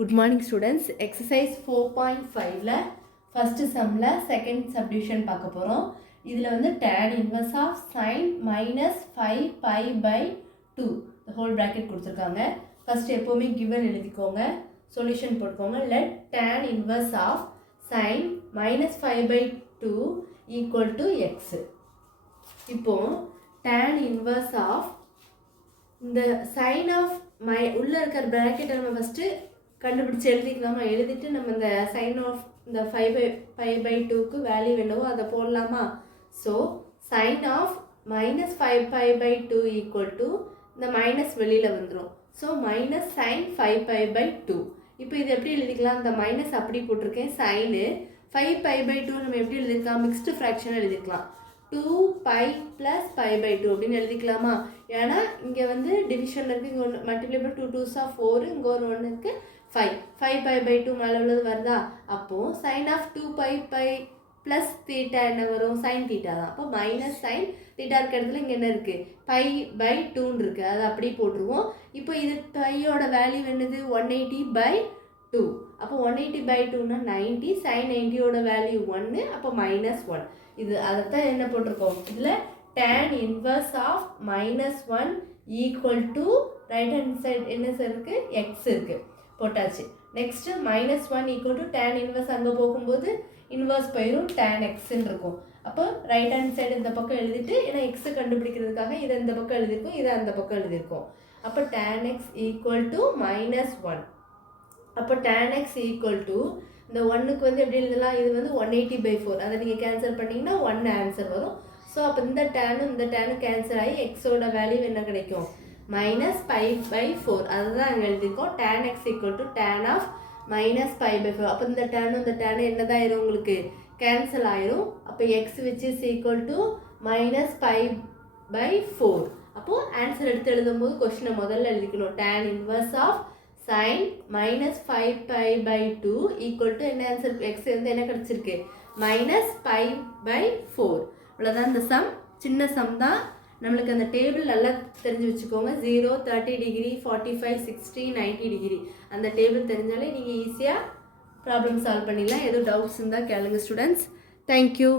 Good morning students. Exercise 4.5ல first sumல second subdivision பார்க்க போறோம். இதுல வந்து tan inverse of sin minus 5 pi by 2 the whole bracket கொடுத்திருக்காங்க. First எப்பவுமே given எழுதிக்கோங்க. Solution போட்டுக்கோங்க. Let tan inverse of sin minus 5 by 2 equal to x. இப்போ tan inverse of இந்த sin of உள்ள இருக்கிற bracket நம்ம first கண்டுபிடிச்சு எழுதிக்கலாமா? எழுதிட்டு நம்ம இந்த sin of இந்த 5 by 2க்கு வேல்யூ என்னவோ அதை போடலாமா? So sin of minus 5 pi by 2 equal to இந்த மைனஸ் வெளியில் வந்துடும். So minus sin 5 pi by 2. இப்போ இது எப்படி எழுதிக்கலாம்? இந்த மைனஸ் அப்படி போட்டிருக்கேன். சைனு 5 pi by 2 நம்ம எப்படி எழுதிக்கலாம்? மிக்ஸ்டு ஃப்ராக்ஷன் எழுதிக்கலாம். 2 pi plus pi by 2 அப்படின்னு எழுதிக்கலாமா? ஏன்னா இங்கே வந்து டிவிஷனில் இருக்குது. இங்கே ஒன்று மல்டிப்ளை பண்ணி 2 2s 4, இங்கே ஒரு ஒன்று இருக்குது 5 pi by 2 மேலே உள்ளது வருதா? அப்போது sin of 2 pi plus theta என்ன வரும்? sin தீட்டா தான். அப்போ மைனஸ் sin தீட்டா இருக்க இடத்துல இங்கே என்ன இருக்குது? pi by 2ன்னு இருக்குது. அது அப்படியே போட்டுருவோம். இப்போ இது பையோட வேல்யூ என்னது? 180 by 2. அப்போ 180 by 2னா 90. sin 90யோட வேல்யூ 1. அப்போ மைனஸ் 1. இது அதைத்தான் என்ன போட்டிருக்கோம்? இதில் tan inverse of minus 1 equal to right hand side என்ன இருக்குது? x இருக்குது. போட்டாச்சு. Next minus 1 equal to tan inverse அங்கே போகும்போது இன்வர்ஸ் போயிடும் tan எக்ஸ்ன்னு இருக்கும். அப்போ ரைட் ஹேண்ட் சைடு இந்த பக்கம் எழுதிட்டு ஏன்னா எக்ஸு கண்டுபிடிக்கிறதுக்காக இதை இந்த பக்கம் எழுதியிருக்கோம், இதை அந்த பக்கம் எழுதியிருக்கோம். அப்போ tan X equal to minus 1. அப்போ tan எக்ஸ் ஈக்குவல் டு இந்த ஒன்றுக்கு வந்து எப்படி எழுதலாம்? இது வந்து 180 by 4. அதை நீங்கள் கேன்சல் பண்ணிங்கன்னா 1 ஆன்சர் வரும். ஸோ அப்போ இந்த டேனும் இந்த டேனும் கேன்சல் ஆகி எக்ஸோட வேல்யூ என்ன கிடைக்கும்? Minus 5 by 4. அதுதான் அங்கே எழுதியிருக்கோம். tan x equal to tan of minus 5 by 4. அப்போ இந்த டேனும் இந்த டேனும் என்னதான் ஆயிரும்? உங்களுக்கு கேன்சல் ஆயிரும். அப்போ x which is equal to minus 5 by 4. அப்போது ஆன்சர் எடுத்து எழுதும்போது கொஸ்டினை முதல்ல எழுதிக்கணும். tan inverse of sin minus 5 pi by 2 equal to என்ன ஆன்சர்? x வந்து என்ன கிடச்சிருக்கு? Minus 5 by 4. அவ்வளோதான் இந்த சம். சின்ன சம் தான். நம்மளுக்கு அந்த டேபிள் நல்லா தெரிஞ்சு வச்சுக்கோங்க. 0, 30 டிகிரி, 45, 60, 90 டிகிரி அந்த டேபிள் தெரிஞ்சாலே நீங்கள் ஈஸியாக ப்ராப்ளம் சால்வ் பண்ணிடலாம். எதுவும் டவுட்ஸ் இருந்தால் கேளுங்க ஸ்டூடெண்ட்ஸ். தேங்க்யூ.